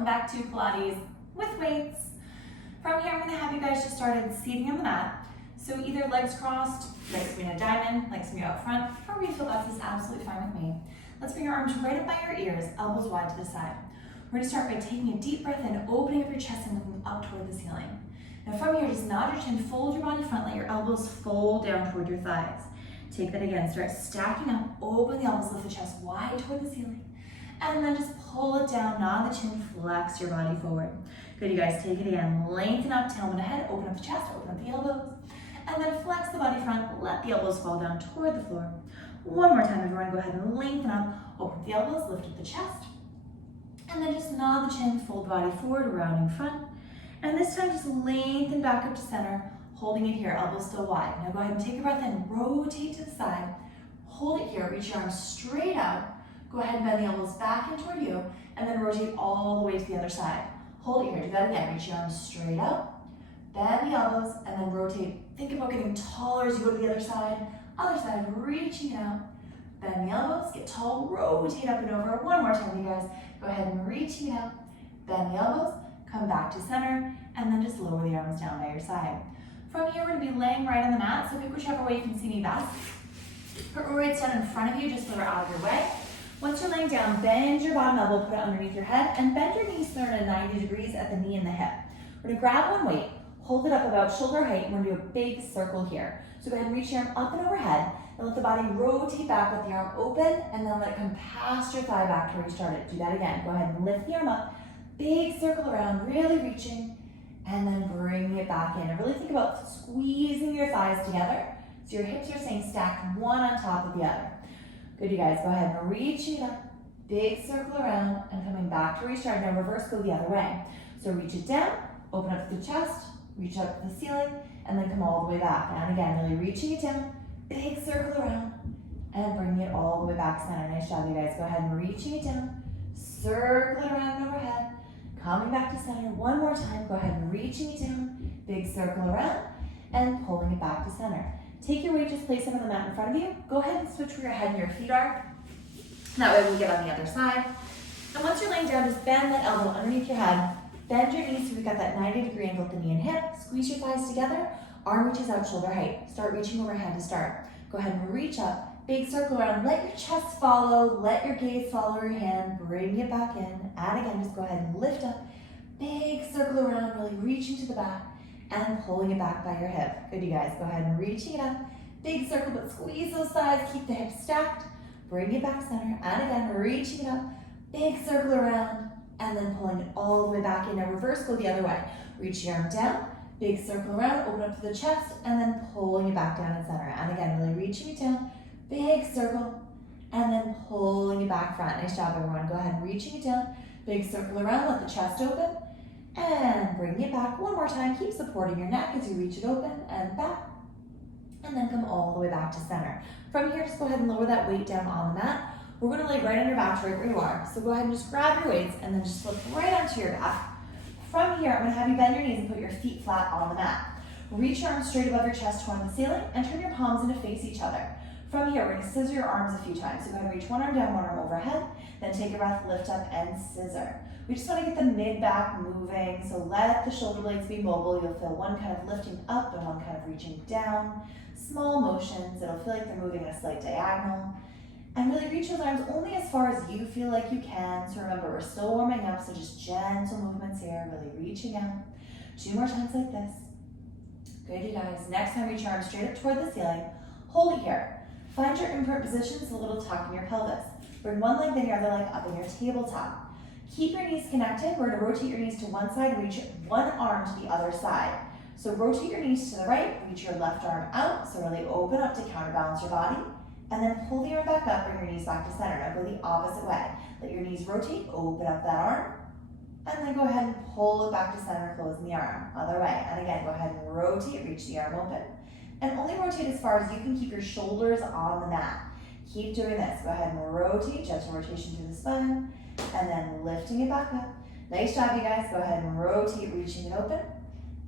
welcome back to Pilates with weights. From here, I'm gonna have you guys just started seating on the mat. So either legs crossed, legs in a diamond, legs me out front. However you feel, that's absolutely fine with me. Let's bring your arms right up by your ears, elbows wide to the side. We're gonna start by taking a deep breath in, opening up your chest and looking up toward the ceiling. Now from here, just nod your chin, fold your body front, let your elbows fold down toward your thighs. Take that again, start stacking up, open the elbows, lift the chest wide toward the ceiling. And then just pull it down, nod the chin, flex your body forward. Good, you guys, take it again. Lengthen up, tailbone ahead, open up the chest, open up the elbows. And then flex the body front, let the elbows fall down toward the floor. One more time, everyone, go ahead and lengthen up, open up the elbows, lift up the chest. And then just nod the chin, fold the body forward, rounding front. And this time, just lengthen back up to center, holding it here, elbows still wide. Now go ahead and take a breath in, rotate to the side, hold it here, reach your arms straight out. Go ahead and bend the elbows back in toward you, and then rotate all the way to the other side. Hold it here, do that again. Reach your arms straight out, bend the elbows, and then rotate. Think about getting taller as you go to the other side, reaching out. Bend the elbows, get tall, rotate up and over. One more time, you guys. Go ahead and reaching out, bend the elbows, come back to center, and then just lower the arms down by your side. From here, we're gonna be laying right on the mat, so pick whichever way you can see me best. Put your weights down in front of you, just so they're out of your way. Once you're laying down, bend your bottom elbow, put it underneath your head, and bend your knees so they're at 90 degrees at the knee and the hip. We're gonna grab one weight, hold it up about shoulder height, and we're gonna do a big circle here. So go ahead and reach your arm up and overhead, and let the body rotate back with the arm open, and then let it come past your thigh back to where you started. Do that again. Go ahead and lift the arm up, big circle around, really reaching, and then bring it back in. And really think about squeezing your thighs together, so your hips are staying stacked one on top of the other. Good, you guys, go ahead and reach it up, big circle around, and coming back to where you started. Now reverse, go the other way. So reach it down, open up the chest, reach up to the ceiling, and then come all the way back. And again, really reaching it down, big circle around, and bringing it all the way back center. Nice job, you guys. Go ahead and reaching it down, circle it around and overhead, coming back to center. One more time, go ahead and reaching it down, big circle around, and pulling it back to center. Take your weight, just place it on the mat in front of you. Go ahead and switch where your head and your feet are. That way we'll get on the other side. And once you're laying down, just bend that elbow underneath your head. Bend your knees so we've got that 90-degree angle at the knee and hip. Squeeze your thighs together. Arm reaches out, shoulder height. Start reaching overhead to start. Go ahead and reach up. Big circle around. Let your chest follow. Let your gaze follow your hand. Bring it back in. And again, just go ahead and lift up. Big circle around, really reaching to the back. And pulling it back by your hip. Good, you guys. Go ahead and reaching it up. Big circle, but squeeze those thighs. Keep the hips stacked. Bring it back center. And again, reaching it up. Big circle around. And then pulling it all the way back in. Now reverse, go the other way. Reach your arm down. Big circle around. Open up to the chest. And then pulling it back down and center. And again, really reaching it down. Big circle. And then pulling it back front. Nice job, everyone. Go ahead and reaching it down. Big circle around. Let the chest open. And bring it back one more time. Keep supporting your neck as you reach it open and back. And then come all the way back to center. From here, just go ahead and lower that weight down on the mat. We're gonna lay right on your back, right where you are. So go ahead and just grab your weights and then just flip right onto your back. From here, I'm gonna have you bend your knees and put your feet flat on the mat. Reach your arms straight above your chest toward the ceiling and turn your palms in to face each other. From here, we're gonna scissor your arms a few times. So go ahead and reach one arm down, one arm overhead. Then take a breath, lift up and scissor. We just wanna get the mid-back moving. So let the shoulder blades be mobile. You'll feel one kind of lifting up and one kind of reaching down. Small motions. It'll feel like they're moving in a slight diagonal. And really reach those arms only as far as you feel like you can. So remember, we're still warming up, so just gentle movements here, really reaching out. 2 more times like this. Good, you guys. Next time, reach your arms straight up toward the ceiling. Hold it here. Find your imprint position, so a little tuck in your pelvis. Bring one leg, then your other leg up in your tabletop. Keep your knees connected. We're gonna rotate your knees to one side, reach one arm to the other side. So rotate your knees to the right, reach your left arm out. So really open up to counterbalance your body. And then pull the arm back up, bring your knees back to center. Now go the opposite way. Let your knees rotate, open up that arm. And then go ahead and pull it back to center, closing the arm. Other way. And again, go ahead and rotate, reach the arm open. And only rotate as far as you can keep your shoulders on the mat. Keep doing this. Go ahead and rotate, gentle rotation through the spine. And then lifting it back up. Nice job, you guys. Go ahead and rotate, reaching it open.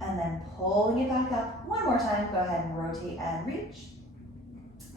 And then pulling it back up. One more time. Go ahead and rotate and reach.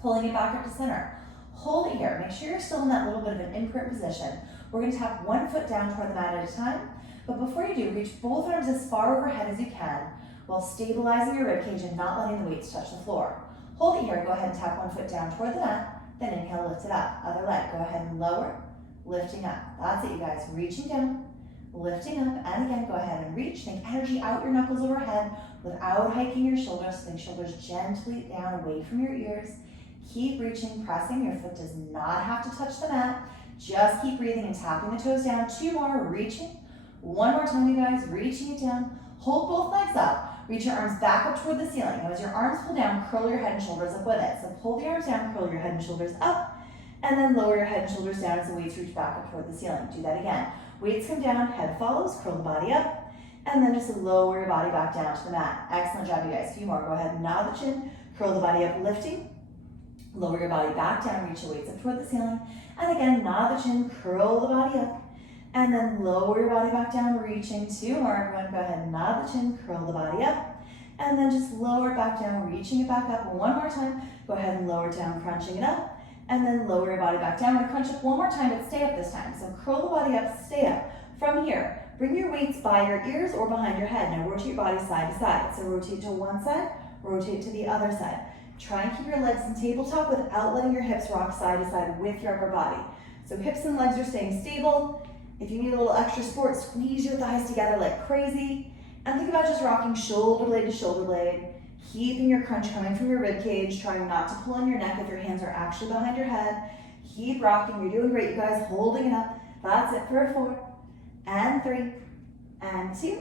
Pulling it back up to center. Hold it here. Make sure you're still in that little bit of an imprint position. We're going to tap one foot down toward the mat at a time. But before you do, reach both arms as far overhead as you can while stabilizing your ribcage and not letting the weights touch the floor. Hold it here. Go ahead and tap one foot down toward the mat. Then inhale, lift it up. Other leg. Go ahead and lower, lifting up. That's it, you guys. Reaching down, lifting up. And again, go ahead and reach. Think energy out your knuckles overhead without hiking your shoulders. Think shoulders gently down away from your ears. Keep reaching, pressing. Your foot does not have to touch the mat. Just keep breathing and tapping the toes down. 2 more, reaching. 1 more time, you guys. Reaching it down. Hold both legs up. Reach your arms back up toward the ceiling. Now as your arms pull down, curl your head and shoulders up with it. So pull the arms down, curl your head and shoulders up, and then lower your head and shoulders down as the weights reach back up toward the ceiling. Do that again. Weights come down, head follows, curl the body up, and then just lower your body back down to the mat. Excellent job, you guys. A few more. Go ahead and nod the chin, curl the body up, lifting. Lower your body back down, reach the weights up toward the ceiling. And again, nod the chin, curl the body up, and then lower your body back down, reaching. 2 more. Everyone, go ahead and nod the chin, curl the body up. And then just lower it back down, reaching it back up. 1 more time. Go ahead and lower it down, crunching it up. And then lower your body back down. We're gonna crunch up 1 more time, but stay up this time. So curl the body up, stay up. From here, bring your weights by your ears or behind your head. Now rotate your body side to side. So rotate to one side, rotate to the other side. Try and keep your legs in tabletop without letting your hips rock side to side with your upper body. So hips and legs are staying stable. If you need a little extra support, squeeze your thighs together like crazy. And think about just rocking shoulder blade to shoulder blade, keeping your crunch coming from your rib cage, trying not to pull on your neck if your hands are actually behind your head. Keep rocking, you're doing great, you guys, holding it up. That's it for 4, and 3, and 2,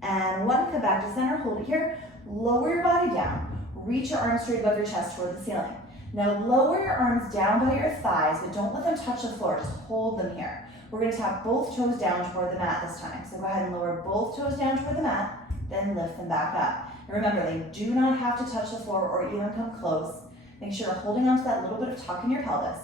and 1. Come back to center, hold it here. Lower your body down, reach your arms straight above your chest toward the ceiling. Now lower your arms down by your thighs, but don't let them touch the floor, just hold them here. We're going to tap both toes down toward the mat this time. So go ahead and lower both toes down toward the mat, then lift them back up. And remember, they do not have to touch the floor or even come close. Make sure you're holding on to that little bit of tuck in your pelvis.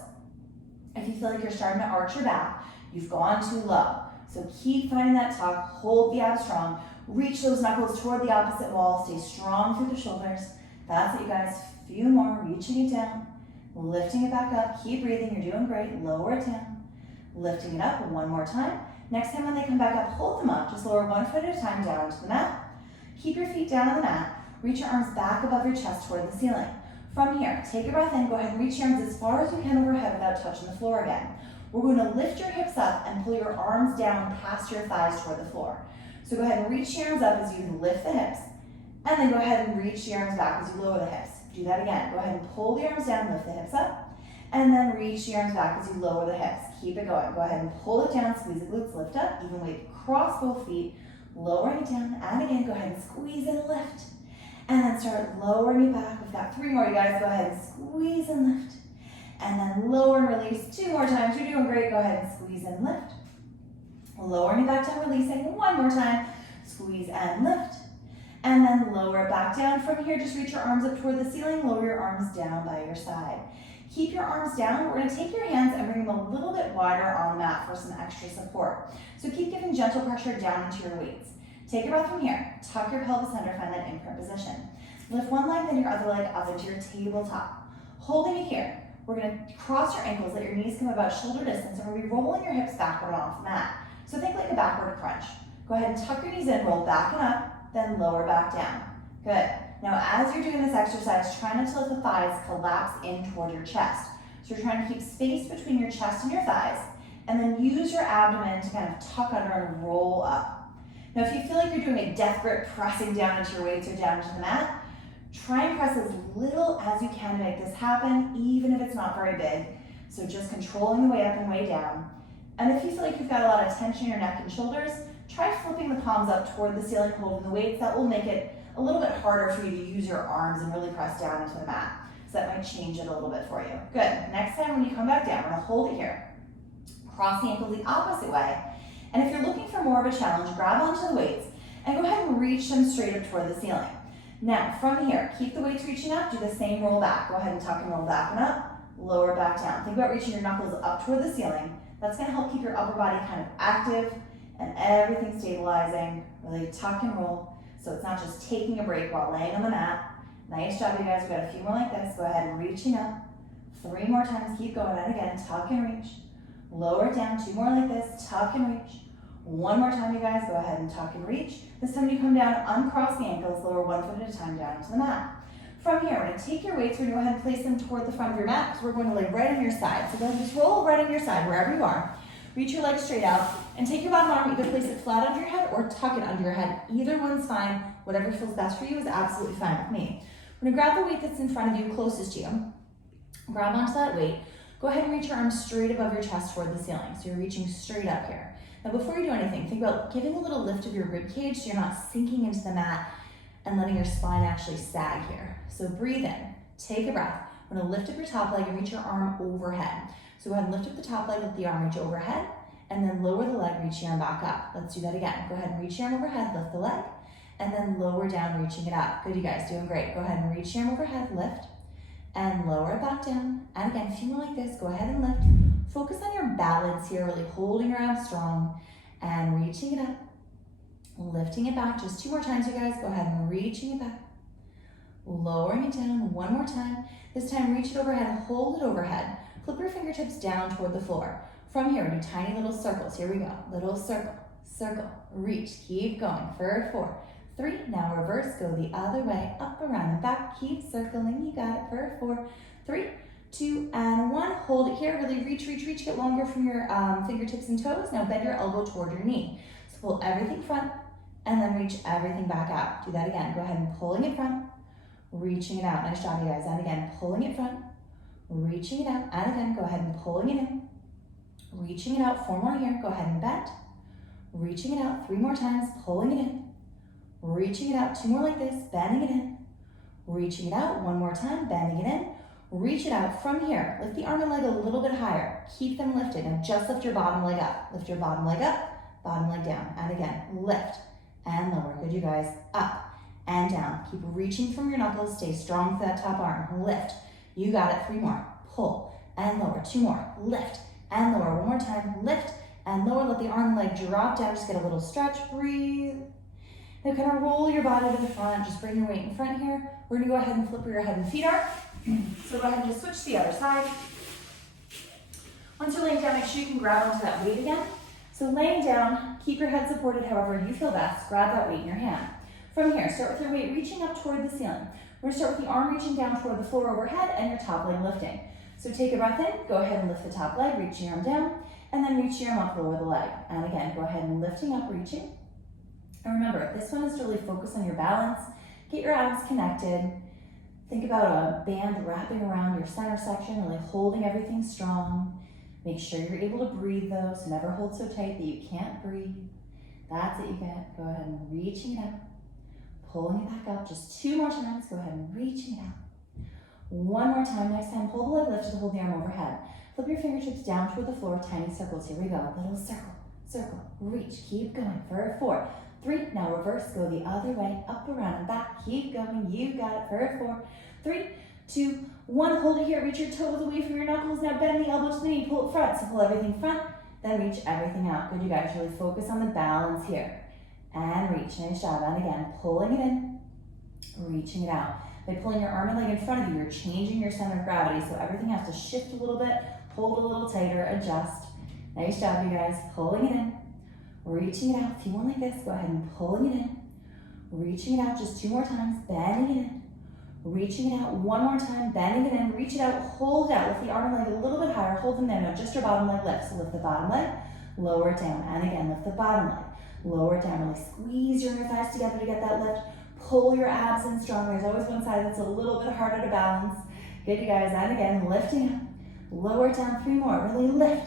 If you feel like you're starting to arch your back, you've gone too low. So keep finding that tuck, hold the abs strong, reach those knuckles toward the opposite wall, stay strong through the shoulders. That's it, you guys. Few more, reaching it down, lifting it back up. Keep breathing, you're doing great. Lower it down. Lifting it up 1 more time. Next time when they come back up, hold them up. Just lower 1 foot at a time down to the mat. Keep your feet down on the mat. Reach your arms back above your chest toward the ceiling. From here, take a breath in. Go ahead and reach your arms as far as you can overhead without touching the floor again. We're going to lift your hips up and pull your arms down past your thighs toward the floor. So go ahead and reach your arms up as you lift the hips. And then go ahead and reach the arms back as you lower the hips. Do that again. Go ahead and pull the arms down, lift the hips up. And then reach the arms back as you lower the hips. Keep it going. Go ahead and pull it down, squeeze the glutes, lift up, even weight across both feet, lowering it down. And again, go ahead and squeeze and lift. And then start lowering it back. We've got 3 more, you guys. Go ahead and squeeze and lift. And then lower and release 2 more times. You're doing great. Go ahead and squeeze and lift. Lowering it back down, releasing 1 more time. Squeeze and lift. And then lower it back down. From here, just reach your arms up toward the ceiling. Lower your arms down by your side. Keep your arms down. We're going to take your hands and bring them a little bit wider on the mat for some extra support. So keep giving gentle pressure down into your weights. Take a breath from here. Tuck your pelvis under, find that imprint position. Lift one leg, then your other leg up into your tabletop. Holding it here, we're going to cross your ankles, let your knees come about shoulder distance, and we're going to be rolling your hips backward off the mat. So think like a backward crunch. Go ahead and tuck your knees in, roll back and up, then lower back down. Good. Now, as you're doing this exercise, try not to let the thighs collapse in toward your chest. So you're trying to keep space between your chest and your thighs, and then use your abdomen to kind of tuck under and roll up. Now, if you feel like you're doing a death grip, pressing down into your weights or down into the mat, try and press as little as you can to make this happen, even if it's not very big. So just controlling the way up and way down. And if you feel like you've got a lot of tension in your neck and shoulders, try flipping the palms up toward the ceiling, holding the weights. That will make it a little bit harder for you to use your arms and really press down into the mat. So that might change it a little bit for you. Good. Next time when you come back down, we're gonna hold it here. Cross the ankles the opposite way. And if you're looking for more of a challenge, grab onto the weights and go ahead and reach them straight up toward the ceiling. Now, from here, keep the weights reaching up, do the same roll back. Go ahead and tuck and roll back and up, lower back down. Think about reaching your knuckles up toward the ceiling. That's gonna help keep your upper body kind of active and everything stabilizing. Really tuck and roll. So it's not just taking a break while laying on the mat. Nice job, you guys. We've got a few more like this. Go ahead and reaching up. 3 more times. Keep going. And again, tuck and reach. lower it down, 2 more like this, tuck and reach. 1 more time, you guys, go ahead and tuck and reach. This time when you come down, uncross the ankles, lower 1 foot at a time down to the mat. From here, we're gonna take your weights, we're gonna go ahead and place them toward the front of your mat, because we're going to lay right on your side. So go ahead and just roll right on your side, wherever you are. Reach your legs straight out, and take your bottom arm, either place it flat under your head or tuck it under your head. Either one's fine, whatever feels best for you is absolutely fine with me. We're gonna grab the weight that's in front of you, closest to you. Grab onto that weight. Go ahead and reach your arms straight above your chest toward the ceiling. So you're reaching straight up here. Now before you do anything, think about giving a little lift of your rib cage so you're not sinking into the mat and letting your spine actually sag here. So breathe in, take a breath. We're gonna lift up your top leg and reach your arm overhead. So go ahead and lift up the top leg, let the arm reach overhead, and then lower the leg, reach the arm back up. Let's do that again. Go ahead and reach your arm overhead, lift the leg, and then lower down, reaching it up. Good, you guys, doing great. Go ahead and reach your arm overhead, lift, and lower it back down. And again, a few more like this, go ahead and lift. Focus on your balance here, really holding your abs strong and reaching it up, lifting it back. Just 2 more times, you guys. Go ahead and reaching it back, lowering it down 1 more time. This time, reach it overhead, hold it overhead. Flip your fingertips down toward the floor. From here, we do tiny little circles. Here we go. Little circle, circle, reach, keep going for 4, 3, now reverse, go the other way, up, around, and back, keep circling, you got it for 4, 3, 2, and 1, hold it here, really reach, reach, reach, get longer from your fingertips and toes. Now bend your elbow toward your knee. So pull everything front, and then reach everything back out. Do that again, go ahead and pulling it front, reaching it out. Nice job, you guys, and again, pulling it front, reaching it out, and again, go ahead and pulling it in, reaching it out. 4 more here, go ahead and bend, reaching it out. 3 more times, pulling it in, reaching it out. 2 more like this, bending it in, reaching it out. 1 more time, bending it in, reach it out. From here, lift the arm and leg a little bit higher, keep them lifted. Now just lift your bottom leg up, lift your bottom leg up, bottom leg down, and again, lift and lower. Good, you guys, up and down. Keep reaching from your knuckles, stay strong for that top arm, lift. You got it. 3 more, pull and lower. 2 more, lift and lower. 1 more time, lift and lower. Let the arm and leg drop down, just get a little stretch, breathe. Now kind of roll your body to the front, just bring your weight in front here. We're gonna go ahead and flip where your head and feet are. So go ahead and just switch to the other side. Once you're laying down, make sure you can grab onto that weight again. So laying down, keep your head supported however you feel best. Grab that weight in your hand. From here, start with your weight reaching up toward the ceiling. We're gonna start with the arm reaching down toward the floor overhead and your top leg lifting. So take a breath in, go ahead and lift the top leg, reach your arm down, and then reach your arm up, lower the leg. And again, go ahead and lifting up, reaching. And remember, this one is to really focus on your balance, get your abs connected. Think about a band wrapping around your center section, really holding everything strong. Make sure you're able to breathe though, so never hold so tight that you can't breathe. That's it, you get. Go ahead and reaching it up, pulling it back up. Just 2 more times, go ahead and reaching it out. 1 more time, next time, pull the leg lifted, hold the arm overhead. Flip your fingertips down toward the floor, tiny circles. Here we go, little circle, circle, reach, keep going for 4, 3, now reverse, go the other way, up, around, and back, keep going, you got it for 4, 3, 2, 1, hold it here, reach your toes away from your knuckles, now bend the elbow to the knee, pull it front, so pull everything front, then reach everything out. Good, you guys, really focus on the balance here, and reach, nice job, and again, pulling it in, reaching it out. By pulling your arm and leg in front of you, you're changing your center of gravity, so everything has to shift a little bit, hold a little tighter, adjust. Nice job, you guys, pulling it in, reaching it out. A few more like this, go ahead and pulling it in, reaching it out, just 2 more times, bending it in, reaching it out, 1 more time, bending it in, reach it out, hold it out, lift the arm and leg a little bit higher, hold them there, now just your bottom leg lifts, so lift the bottom leg, lower it down, and again, lift the bottom leg, lower it down, really squeeze your inner thighs together to get that lift, pull your abs in strong. There's always one side that's a little bit harder to balance. Good, you guys, and again, lifting up, lower it down, 3 more, really lift,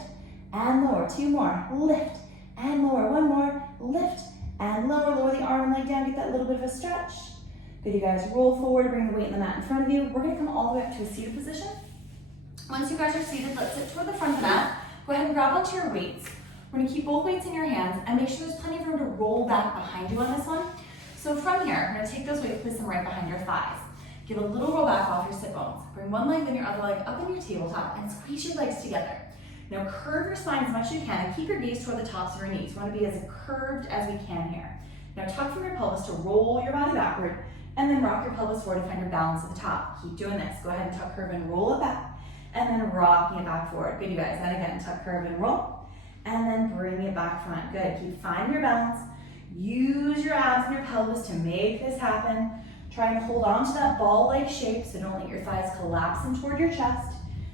and lower, 2 more, lift, and lower, 1 more, lift, and lower the arm and leg down, get that little bit of a stretch. Good, you guys, roll forward, bring the weight in the mat in front of you. We're gonna come all the way up to a seated position. Once you guys are seated, let's sit toward the front of the mat. Go ahead and grab onto your weights. We're gonna keep both weights in your hands and make sure there's plenty of room to roll back behind you on this one. So from here, we're gonna take those weights, place them right behind your thighs. Give a little roll back off your sit bones. Bring one leg, then your other leg up on your tabletop and squeeze your legs together. Now curve your spine as much as you can and keep your gaze toward the tops of your knees. We wanna be as curved as we can here. Now tuck from your pelvis to roll your body backward and then rock your pelvis forward to find your balance at the top. Keep doing this. Go ahead and tuck, curve, and roll it back. and then rocking it back forward. Good, you guys. And again, tuck, curve, and roll. And then bring it back front. Good. Keep finding your balance. Use your abs and your pelvis to make this happen. Try and hold on to that ball-like shape, so don't let your thighs collapse in toward your chest.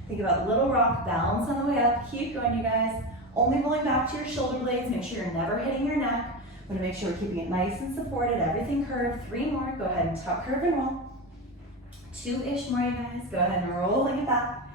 Think about little rock, balance on the way up. Keep going, you guys. Only pulling back to your shoulder blades. Make sure you're never hitting your neck. But to make sure we're keeping it nice and supported, everything curved. 3 more. Go ahead and tuck, curve, and roll. 2-ish more, you guys. Go ahead and rolling it back.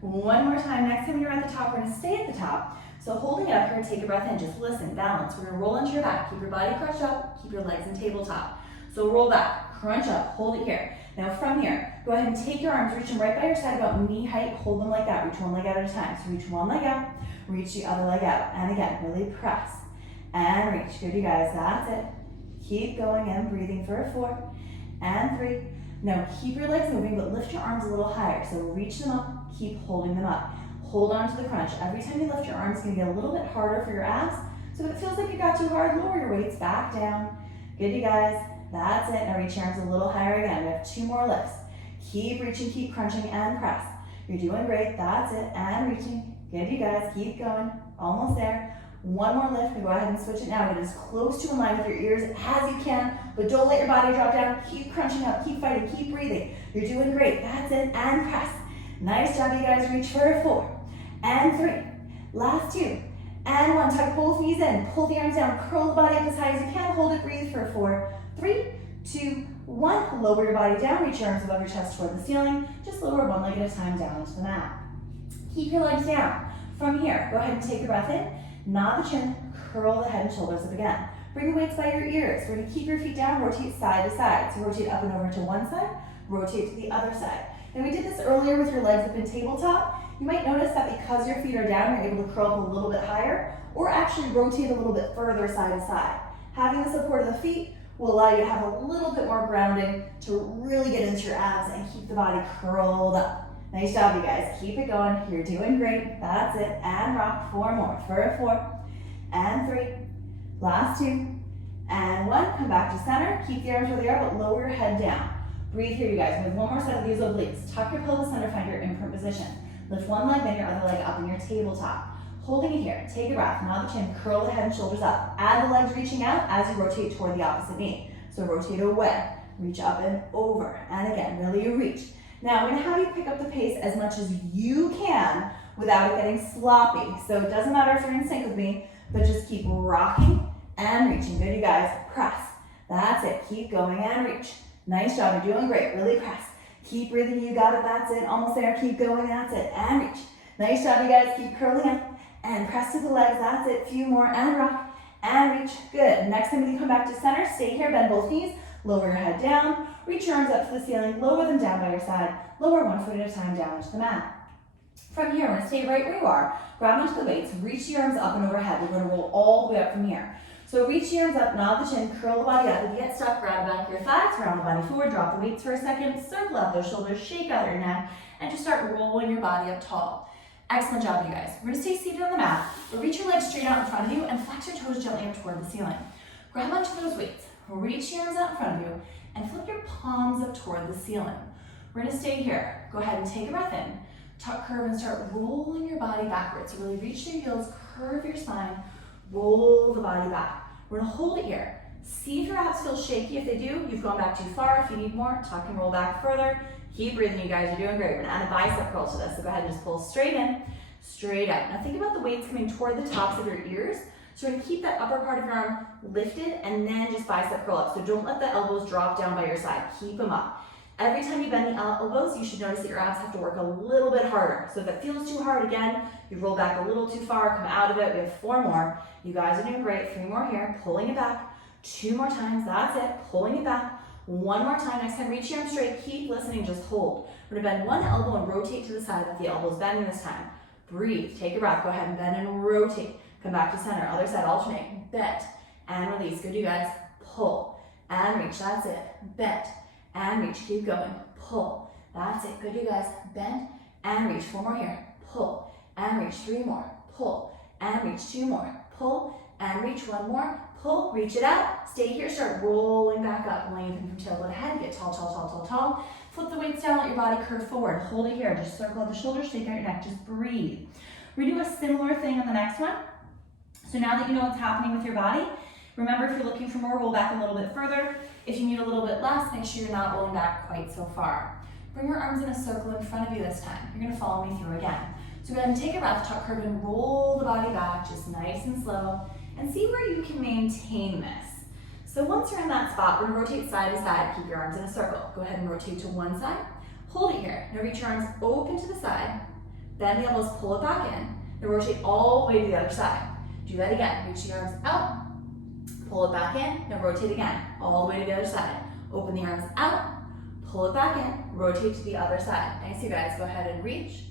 1 more time. Next time you're at the top, we're going to stay at the top. So holding it up here, take a breath in. Just listen, balance. We're going to roll into your back. Keep your body crushed up. Keep your legs in tabletop. So roll back, crunch up, hold it here. Now from here, go ahead and take your arms, reach them right by your side about knee height. Hold them like that. Reach one leg out at a time. So reach one leg out, reach the other leg out. And again, really press. And reach. Good, you guys. That's it. Keep going and breathing for 4 and 3. Now keep your legs moving, but lift your arms a little higher. So reach them up, keep holding them up. Hold on to the crunch. Every time you lift your arms, it's going to get a little bit harder for your abs. So if it feels like you got too hard, lower your weights back down. Good, you guys. That's it. Now reach your arms a little higher again. We have 2 more lifts. Keep reaching, keep crunching, and press. You're doing great. That's it. And reaching. Good, you guys. Keep going. Almost there. 1 more lift. Go ahead and switch it now. Get as close to in line with your ears as you can, but don't let your body drop down. Keep crunching up. Keep fighting. Keep breathing. You're doing great. That's it. And press. Nice job, you guys. Reach for 4 and 3. Last 2 and 1. Tuck both knees in. Pull the arms down. Curl the body up as high as you can. Hold it. Breathe for 4, 3, 2, 1. Lower your body down. Reach your arms above your chest toward the ceiling. Just lower one leg at a time down into the mat. Keep your legs down. From here, go ahead and take a breath in. Nod the chin. Curl the head and shoulders up again. Bring the weights by your ears. We're going to keep your feet down. Rotate side to side. So rotate up and over to one side. Rotate to the other side. And we did this earlier with your legs up in tabletop. You might notice that because your feet are down, you're able to curl up a little bit higher or actually rotate a little bit further side to side. Having the support of the feet will allow you to have a little bit more grounding to really get into your abs and keep the body curled up. Nice job, you guys. Keep it going. You're doing great. That's it. And rock. 4 more. For 4 and 3. Last 2 and 1. Come back to center. Keep the arms where they are, but lower your head down. Breathe here, you guys. We have 1 more set of these obliques. Tuck your pelvis under, find your imprint position. Lift one leg, then your other leg up in your tabletop. Holding it here. Take a breath. Nod the chin. Curl the head and shoulders up. Add the legs reaching out as you rotate toward the opposite knee. So rotate away. Reach up and over. And again, really you reach. Now I'm going to have you pick up the pace as much as you can without it getting sloppy. So it doesn't matter if you're in sync with me, but just keep rocking and reaching. Good, you guys. Press. That's it. Keep going and reach. Nice job. You're doing great. Really press. Keep breathing. You got it. That's it. Almost there. Keep going. That's it. And reach. Nice job, you guys. Keep curling up and press to the legs. That's it. Few more and rock and reach. Good. Next time when you come back to center, stay here. Bend both knees. Lower your head down. Reach your arms up to the ceiling. Lower them down by your side. Lower 1 foot at a time down into the mat. From here, we're going to stay right where you are. Grab onto the weights. Reach your arms up and overhead. We're going to roll all the way up from here. So reach your arms up, nod the chin, curl the body up. If you get stuck, grab the back of your thighs, round the body forward, drop the weights for a second, circle out those shoulders, shake out your neck, and just start rolling your body up tall. Excellent job, you guys. We're going to stay seated on the mat, but reach your legs straight out in front of you and flex your toes gently up toward the ceiling. Grab onto those weights, reach your arms out in front of you, and flip your palms up toward the ceiling. We're going to stay here. Go ahead and take a breath in, tuck, curve, and start rolling your body backwards. So really reach through your heels, curve your spine, roll the body back. We're going to hold it here. See if your abs feel shaky. If they do, you've gone back too far. If you need more, tuck and roll back further. Keep breathing, you guys. You're doing great. We're going to add a bicep curl to this. So go ahead and just pull straight in, straight out. Now think about the weights coming toward the tops of your ears. So we're going to keep that upper part of your arm lifted and then just bicep curl up. So don't let the elbows drop down by your side. Keep them up. Every time you bend the elbows, you should notice that your abs have to work a little bit harder. So if it feels too hard again, you roll back a little too far, come out of it. We have 4 more. You guys are doing great. 3 more here. Pulling it back. 2 more times. That's it. Pulling it back. 1 more time. Next time, reach your arms straight. Keep listening. Just hold. We're going to bend one elbow and rotate to the side with the elbows bending this time. Breathe. Take a breath. Go ahead and bend and rotate. Come back to center. Other side. Alternate. Bend and release. Good, you guys. Pull and reach. That's it. Bend and reach. Keep going. Pull. That's it. Good, you guys. Bend and reach. 4 more here. Pull and reach. 3 more. Pull and reach. 2 more. Pull and reach. 1 more. Pull. Reach it out. Stay here. Start rolling back up. Lengthen from tailbone to head. Get tall, tall, tall, tall, tall. Flip the weights down, let your body curve forward. Hold it here, just circle out the shoulders, shake out your neck, just breathe. We do a similar thing on the next one. So now that you know what's happening with your body, remember if you're looking for more, roll back a little bit further. If you need a little bit less, make sure you're not rolling back quite so far. Bring your arms in a circle in front of you this time. You're gonna follow me through again. So go ahead and take a breath, tuck, curve, and roll the body back, just nice and slow, and see where you can maintain this. So once you're in that spot, we're gonna rotate side to side, keep your arms in a circle. Go ahead and rotate to one side, hold it here. Now reach your arms open to the side, bend the elbows, pull it back in, and rotate all the way to the other side. Do that again, reach the arms out, pull it back in, now rotate again, all the way to the other side. Open the arms out, pull it back in, rotate to the other side. Nice, you guys, go ahead and reach,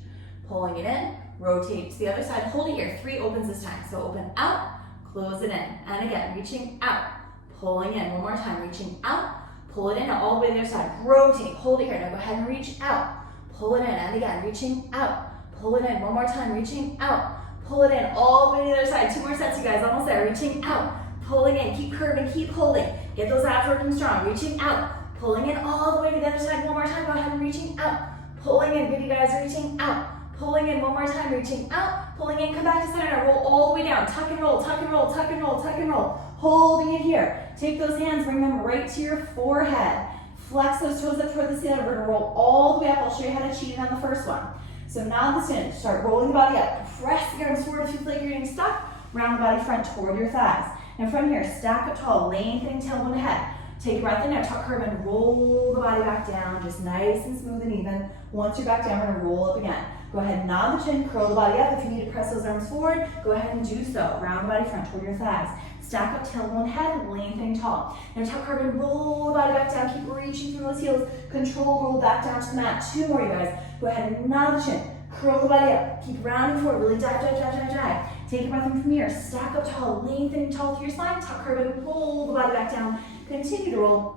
pulling it in, rotate to the other side, hold it here, 3 opens this time. So open out, close it in, and again, reaching out, pulling in, one more time, reaching out, pull it in, all the way to the other side, rotate, hold it here, now go ahead and reach out, pull it in, and again, reaching out, pull it in, one more time, reaching out, pull it in, all the way to the other side, 2 more sets, you guys, almost there, reaching out, pulling in, keep curving, keep holding, get those abs working strong, reaching out, pulling in all the way to the other side, one more time, go ahead and reaching out, pulling in, good, you guys, reaching out, pulling in, one more time, reaching out, pulling in, come back to center, roll all the way down, tuck and roll, tuck and roll, tuck and roll, tuck and roll, holding it here. Take those hands, bring them right to your forehead. Flex those toes up toward the ceiling. We're gonna roll all the way up. I'll show you how to cheat on the first one. So now this in, start rolling the body up. Press the arms forward if you feel like you're getting stuck. Round the body front toward your thighs. Now from here, stack up tall, lengthening tailbone ahead. Take a breath in there, tuck, curve, and roll the body back down, just nice and smooth and even. Once you're back down, we're gonna roll up again. Go ahead and nod the chin, curl the body up. If you need to press those arms forward, go ahead and do so. Round the body front toward your thighs. Stack up tailbone head, lengthening tall. Now tuck, curve, and roll the body back down. Keep reaching through those heels. Control, roll back down to the mat. 2 more, you guys. Go ahead and nod the chin, curl the body up. Keep rounding forward, really dive, dive, dive, dive, dive. Take a breath in from here. Stack up tall, lengthening tall through your spine. Tuck, curve, and roll the body back down. Continue to roll.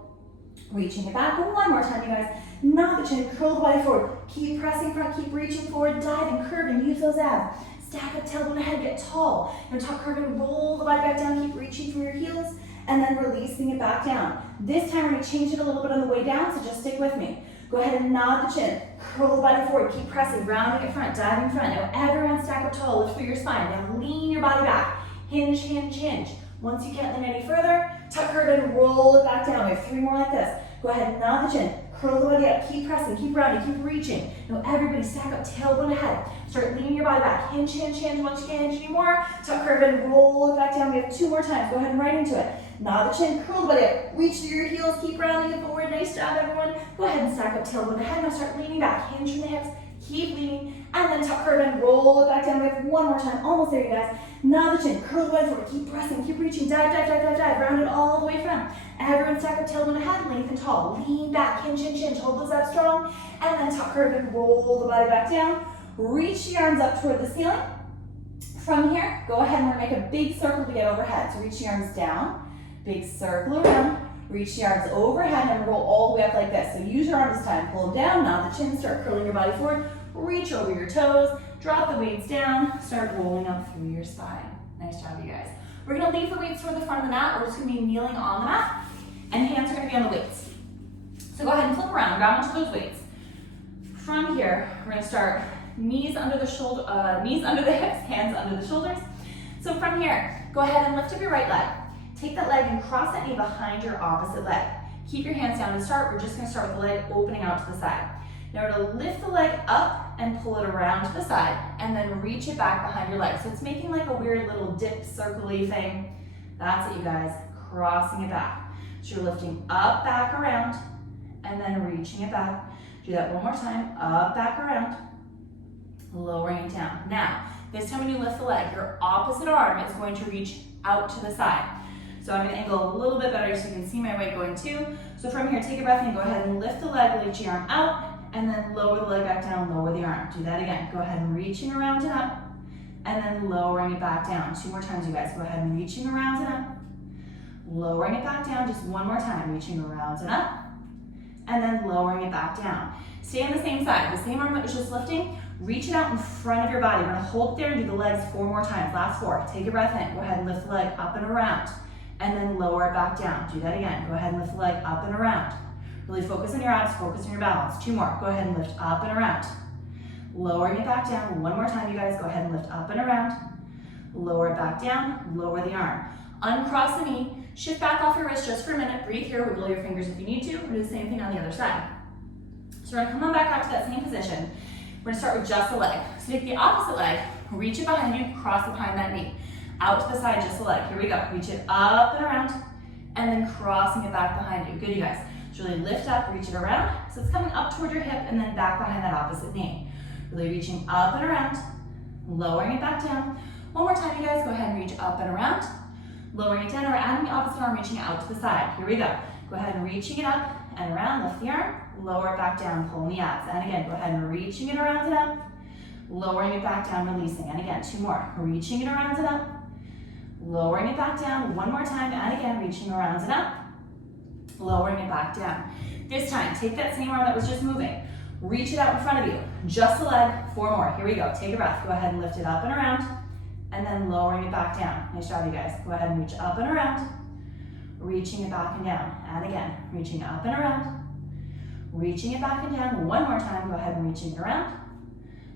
Reaching it back. One more time, you guys. Nod the chin, curl the body forward. Keep pressing front, keep reaching forward, dive and curve and use those abs. Stack up tailbone ahead, get tall. Now tuck, curve, and roll the body back down. Keep reaching through your heels and then releasing it back down. This time we're going to change it a little bit on the way down, so just stick with me. Go ahead and nod the chin, curl the body forward, keep pressing, rounding it front, diving front. Now everyone stack up tall, lift through your spine. Now lean your body back, hinge, hinge, hinge. Once you can't lean any further, tuck, curve, and roll it back down. We have 3 more like this. Go ahead and nod the chin, curl the body up, keep pressing, keep rounding, keep reaching. Now everybody stack up tailbone ahead. Start leaning your body back, hinge, hinge, hinge. Once you can't hinge anymore, tuck, curve, and roll it back down. We have 2 more times. Go ahead and right into it. Nod the chin, curl the body up, reach through your heels, keep rounding it forward. Nice job, everyone. Go ahead and stack up tailbone ahead. Now start leaning back, hinge from the hips, keep leaning, and then tuck, curve, and roll it back down. We have 1 more time. Almost there, you guys. Nod the chin, curl the body forward, keep pressing, keep reaching, dive, dive, dive, dive, dive. Round it all the way front. Everyone stack up tailbone ahead, lengthen tall, lean back, hinge, hinge, hinge. Hold those abs strong, and then tuck, curve, and roll the body back down. Reach the arms up toward the ceiling. From here, go ahead and we're gonna make a big circle to get overhead. So reach the arms down, big circle around, reach the arms overhead, and roll all the way up like this. So use your arms this time, pull them down, nod the chin, start curling your body forward, reach over your toes, drop the weights down, start rolling up through your spine. Nice job, you guys. We're gonna leave the weights toward the front of the mat. We're just gonna be kneeling on the mat, and hands are gonna be on the weights. So go ahead and flip around, grab onto those weights. From here, we're gonna start knees under the shoulder, knees under the hips, hands under the shoulders. So from here, go ahead and lift up your right leg. Take that leg and cross that knee behind your opposite leg. Keep your hands down to start. We're just gonna start with the leg opening out to the side. Now we're gonna lift the leg up and pull it around to the side, and then reach it back behind your leg. So it's making like a weird little dip, circle-y thing. That's it, you guys, crossing it back. So you're lifting up, back, around, and then reaching it back. Do that one more time, up, back, around, lowering it down. Now, this time when you lift the leg, your opposite arm is going to reach out to the side. So I'm gonna angle a little bit better so you can see my weight going too. So from here, take a breath and go ahead and lift the leg, reach your arm out, and then lower the leg back down, lower the arm. Do that again. Go ahead and reaching around and up, and then lowering it back down. 2 more times, you guys. Go ahead and reaching around and up, lowering it back down. Just 1 more time, reaching around and up, and then lowering it back down. Stay on the same side. The same arm that was just lifting, reach it out in front of your body. We're gonna hold there and do the legs 4 more times. Last 4. Take a breath in. Go ahead and lift the leg up and around, and then lower it back down. Do that again. Go ahead and lift the leg up and around. Really focus on your abs, focus on your balance. 2 more. Go ahead and lift up and around. Lowering it back down. 1 more time, you guys. Go ahead and lift up and around. Lower it back down. Lower the arm. Uncross the knee. Shift back off your wrist just for a minute. Breathe here. Wiggle your fingers if you need to. We'll do the same thing on the other side. So we're going to come on back out to that same position. We're going to start with just the leg. So take the opposite leg. Reach it behind you. Cross it behind that knee. Out to the side, just the leg. Here we go. Reach it up and around. And then crossing it back behind you. Good, you guys. So really lift up, reach it around. So it's coming up toward your hip and then back behind that opposite knee. Really reaching up and around. Lowering it back down. 1 more time, you guys. Go ahead and reach up and around. Lowering it down, or adding the opposite arm, reaching out to the side. Here we go. Go ahead and reaching it up and around, lift the arm, lower it back down, pulling the abs. And again, go ahead and reaching it around and up, lowering it back down, releasing. And again, 2 more. Reaching it around and up, lowering it back down. 1 more time, and again, reaching around and up, lowering it back down. This time, take that same arm that was just moving, reach it out in front of you, just the leg. 4 more. Here we go. Take a breath. Go ahead and lift it up and around. And then lowering it back down. Nice job, you guys. Go ahead and reach up and around. Reaching it back and down. And again, reaching up and around. Reaching it back and down. 1 more time. Go ahead and reaching it around.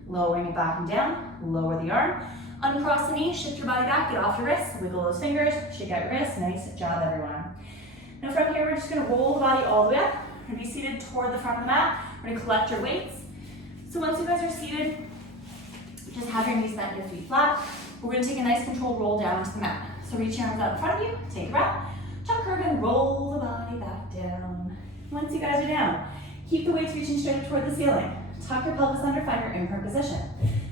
Lowering it back and down. Lower the arm. Uncross the knee. Shift your body back. Get off your wrists. Wiggle those fingers. Shake out your wrists. Nice job, everyone. Now from here, we're just going to roll the body all the way up. We're going to be seated toward the front of the mat. We're going to collect your weights. So once you guys are seated, just have your knees bent, your feet flat. We're going to take a nice controlled roll down to the mat. So reach your arms out in front of you, take a breath, tuck, curve, and roll the body back down. Once you guys are down, keep the weights reaching straight up toward the ceiling. Tuck your pelvis under, find your imprint position.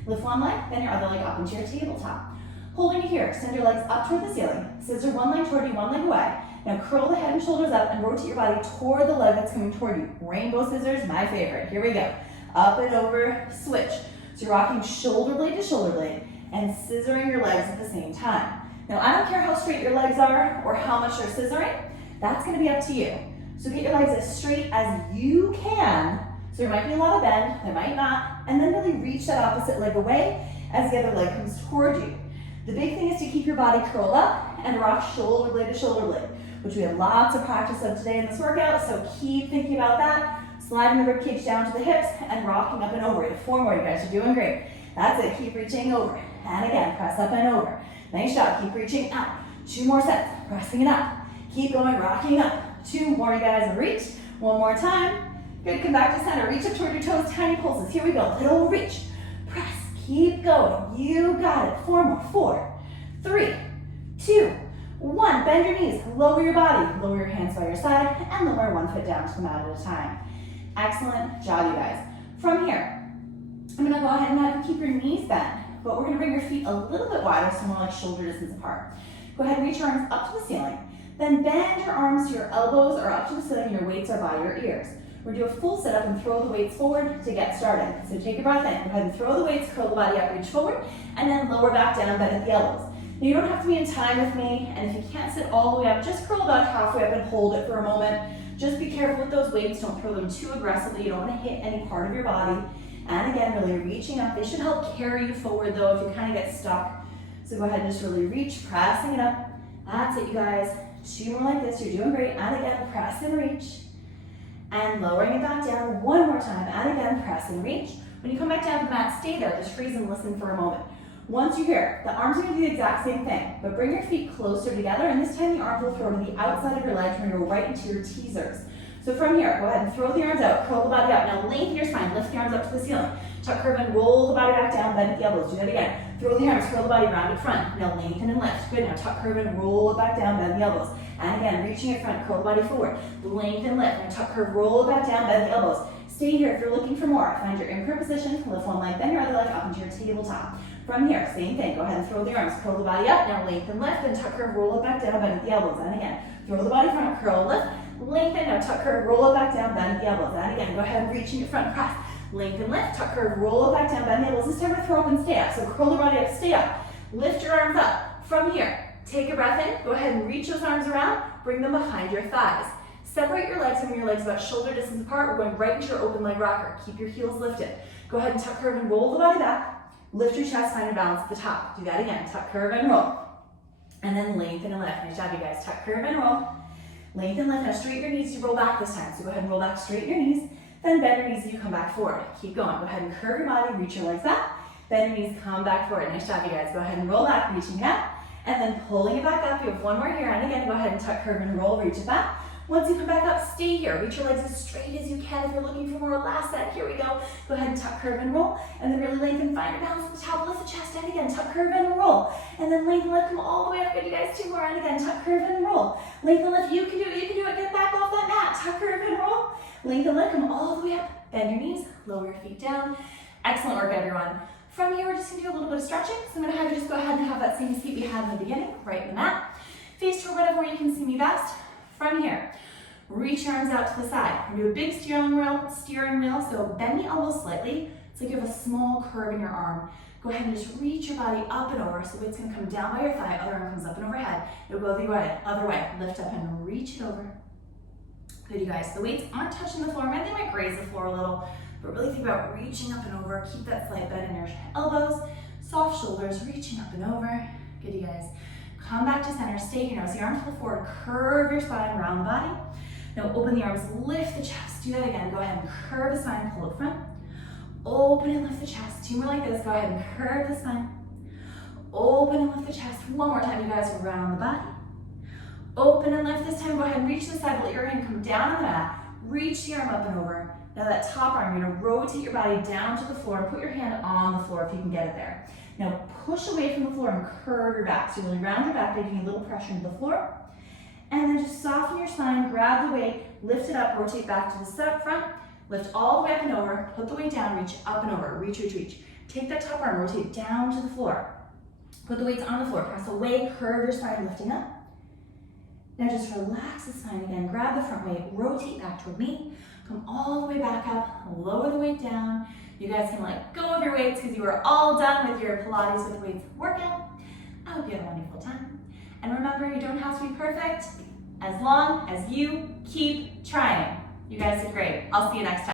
Lift one leg, then your other leg up into your tabletop. Holding it here, extend your legs up toward the ceiling. Scissor one leg toward you, one leg away. Now curl the head and shoulders up and rotate your body toward the leg that's coming toward you. Rainbow scissors, my favorite. Here we go. Up and over, switch. So you're rocking shoulder blade to shoulder blade and scissoring your legs at the same time. Now, I don't care how straight your legs are or how much you're scissoring. That's going to be up to you. So get your legs as straight as you can. So there might be a lot of bend, there might not, and then really reach that opposite leg away as the other leg comes toward you. The big thing is to keep your body curled up and rock shoulder blade to shoulder blade, which we have lots of practice of today in this workout, so keep thinking about that. Sliding the ribcage down to the hips and rocking up and over. 4 more, you guys are doing great. That's it, keep reaching over. And again, press up and over. Nice job, keep reaching out. 2 more sets, pressing it up. Keep going, rocking up. 2 more, you guys, reach. 1 more time. Good, come back to center. Reach up toward your toes, tiny pulses. Here we go, little reach. Press, keep going. You got it. 4 more, 4, 3, 2, 1. Bend your knees, lower your body. Lower your hands by your side and lower 1 foot down to the mat at a time. Excellent job, you guys. From here, I'm gonna go ahead and have you keep your knees bent, but we're gonna bring your feet a little bit wider, so more like shoulder distance apart. Go ahead and reach your arms up to the ceiling. Then bend your arms to your elbows or up to the ceiling, and your weights are by your ears. We're gonna do a full sit up and throw the weights forward to get started. So take a breath in, go ahead and throw the weights, curl the body up, reach forward, and then lower back down, bend at the elbows. Now you don't have to be in time with me, and if you can't sit all the way up, just curl about halfway up and hold it for a moment. Just be careful with those weights, don't throw them too aggressively, you don't wanna hit any part of your body. And again, really reaching up. They should help carry you forward though if you kind of get stuck. So go ahead and just really reach, pressing it up. That's it, you guys. 2 more like this, you're doing great. And again, press and reach. And lowering it back down 1 more time. And again, press and reach. When you come back down to the mat, stay there, just freeze and listen for a moment. Once you're here, the arms are gonna do the exact same thing, but bring your feet closer together, and this time the arms will throw to the outside of your legs and go right into your teasers. So from here, go ahead and throw the arms out, curl the body up. Now lengthen your spine, lift the arms up to the ceiling. Tuck, curve, and roll the body back down, bend at the elbows. Do that again. Throw the arms, curl the body, round in front. Now lengthen and lift. Good, now tuck, curve, and roll it back down, bend the elbows. And again, reaching in front, curl the body forward. Lengthen, lift. Now tuck, curve, roll it back down, bend the elbows. Stay here if you're looking for more. Find your imprint position, lift one leg, then your other leg up into your tabletop. From here, same thing. Go ahead and throw the arms, curl the body up. Now lengthen, lift, then tuck, curve, roll it back down, bend at the elbows. And again, throw the body front, curl, lift. Lengthen, now tuck, curve, roll it back down, bend at the elbows. And again, go ahead and reach in your front, press. Lengthen, lift, tuck, curve, roll it back down, bend the elbows. This time we're throw up and stay up. So curl the body up, stay up. Lift your arms up. From here, take a breath in. Go ahead and reach those arms around. Bring them behind your thighs. Separate your legs from your legs about shoulder distance apart. We're going right into your open leg rocker. Keep your heels lifted. Go ahead and tuck, curve, and roll the body back. Lift your chest, find your balance at the top. Do that again. Tuck, curve, and roll. And then lengthen and lift. Nice job, you guys. Tuck, curve, and roll. Lengthen, lift. Now straighten your knees as you roll back this time. So go ahead and roll back, straighten your knees. Then bend your knees as you come back forward. Keep going. Go ahead and curve your body, reach your legs back. Bend your knees, come back forward. Nice job, you guys. Go ahead and roll back, reaching it out. And then pulling it back up. You have one more here. And again, go ahead and tuck, curve, and roll. Reach it back. Once you come back up, stay here. Reach your legs as straight as you can. If you're looking for more, last set. Here we go. Go ahead and tuck, curve, and roll. And then really lengthen. Find your balance at the top. Lift the chest. And again, tuck, curve, and roll. And then lengthen, lift. Come all the way up. Good, you guys. Two more. And again, tuck, curve, and roll. Lengthen, lift. You can do it. You can do it. Get back off that mat. Tuck, curve, and roll. Lengthen, lift. Come all the way up. Bend your knees. Lower your feet down. Excellent work, everyone. From here, we're just going to do a little bit of stretching. So I'm going to have you just go ahead and have that same seat we had in the beginning, right in the mat. Face toward whatever you can see me best. From here, reach your arms out to the side. We're going to do a big steering wheel. So bend the elbows slightly. It's like you have a small curve in your arm. Go ahead and just reach your body up and over. So weight's going to come down by your thigh. Other arm comes up and overhead. It'll go the other way. Lift up and reach it over. Good, you guys. The weights aren't touching the floor. Maybe they might graze the floor a little. But really think about reaching up and over. Keep that slight bend in your elbows. Soft shoulders, reaching up and over. Good, you guys. Come back to center. Stay here now. So your arms pull forward. Curve your spine around the body. Now open the arms. Lift the chest. Do that again. Go ahead and curve the spine. Pull it front. Open and lift the chest. Two more like this. Go ahead and curve the spine. Open and lift the chest. One more time, you guys. Around the body. Open and lift this time. Go ahead and reach the side. Let your hand come down on the mat. Reach the arm up and over. Now that top arm, you're going to rotate your body down to the floor and put your hand on the floor if you can get it there. Now push away from the floor and curve your back. So really round your back by giving a little pressure into the floor. And then just soften your spine, grab the weight, lift it up, rotate back to the front, lift all the way up and over, put the weight down, reach up and over, reach, reach, reach. Take that top arm, rotate down to the floor. Put the weights on the floor, press away, curve your spine, lifting up. Now just relax the spine again, grab the front weight, rotate back toward me. Come all the way back up, lower the weight down. You guys can let go of your weights because you are all done with your Pilates with weights workout. I hope you have a wonderful time. And remember, you don't have to be perfect as long as you keep trying. You guys did great. I'll see you next time.